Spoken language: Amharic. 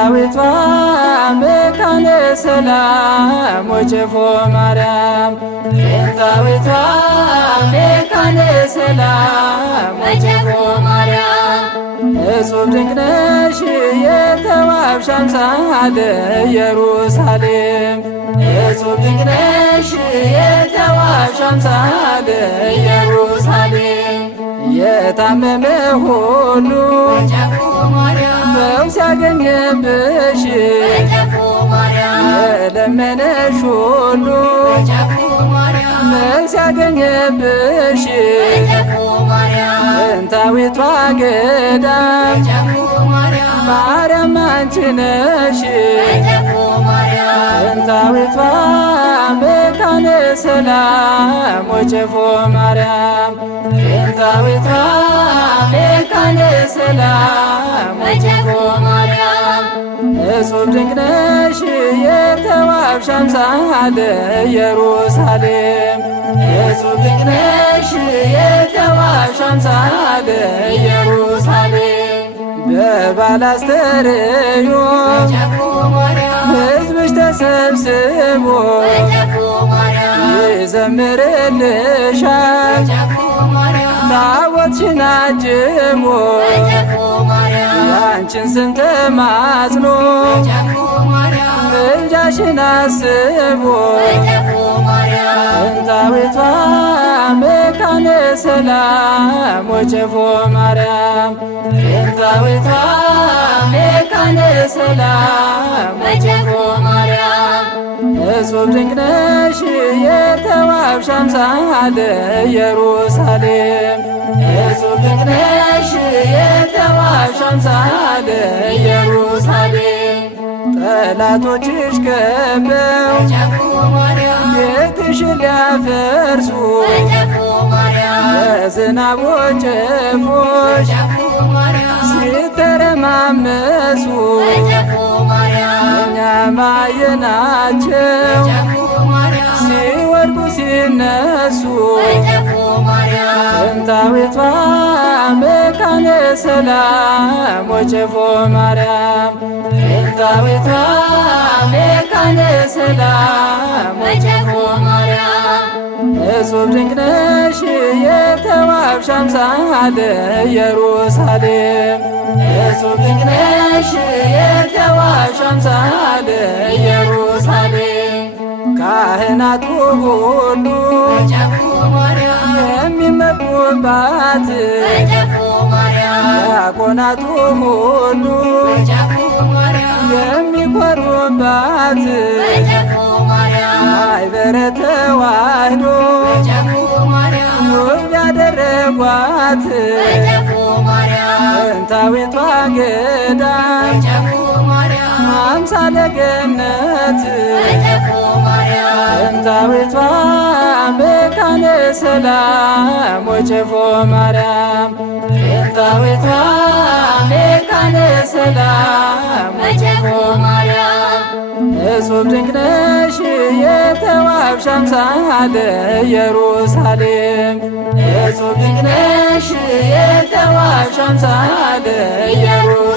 ጥንታዊቷ መካነ ሰላም ወጨፎ ማርያም ጥንታዊቷ መካነ ሰላም ወጨፎ ማርያም እጹብ ድንቅ ነሽ የተዋብሽ አምሳለ ኢየሩሳሌም እጹብ ድንቅ ነሽ የተዋብሽ አምሳለ ኢየሩሳሌም የታመመ ሁሉ ፈውስ ያገኘብሽ የለመነሽ ሁሉ መልስ ያገኘብሽ ጥንታዊቷ ገዳም ማርያም አንቺ ነሽ ጥንታዊቷ መካነ ሰላም ወጨፎ ማርያም ጥንታዊቷ መካነ ሰላም ወጨፎ ማርያም እጹብ ድንቅ ነሽ የተዋብሽ አምሳለ ኢየሩሳሌም እጹብ ድንቅ ነሽ የተዋብሽ አምሳለ ኢየሩሳሌም በበዓለ አስተርእዮ ሕዝብሽ ተሰብስቦ ይዘምርልሻል ታቦትሽን አጅቦ ያንቺን ስም ተማጽኖ ምልጃሽን አስቦ ጥንታዊቷ መካነ ሰላም ወጨፎ ማርያም ጥንታዊቷ መካነ ሰላም ወጨፎ ማርያም እጹብ ድንቅ ነሽ የተዋብሽ አምሳለ ኢየሩሳሌም እጹብ ድንቅ ነሽ የተዋብሽ አምሳለ ኢየሩሳሌም ጠላቶችሽ ከበው ቤትሽን ሊያፈርሱ በዝናብ ወጨፎች ሲተረማመሱ እኛም አየናቸው ሲወድቁ ሲነሱ ጥንታዊቷ መካነ ሰላም ወጨፎ ማርያም ጥንታዊቷ መካነ ሰላም ወጨፎ ማርያም እጹብ ድንቅ ነሽ የተዋብሽ አምሳለ ኢየሩሳሌም እጹብ ድንቅ ነሽ የተዋብሽ አምሳለ ኢየሩሳሌም ካህናቱ ሁሉ የሚመኩባት ዲያቆናቱ ሁሉ የሚኮሩባት ማኅበረ ተዋሕዶ ውብ ያደረጓት ጥንታዊቷ ገዳም አምሳለ ገነት ጥንታዊቷ መካነ ሰላም ወጨፎ ማርያም ጥንታዊቷ መካነ ሰላም ወጨፎ ማርያም እጹብ ድንቅ ነሽ የተዋብሽ አምሳለ ኢየሩሳሌም እጹብ ድንቅ ነሽ የተዋብሽ አምሳለ ኢየሩሳሌም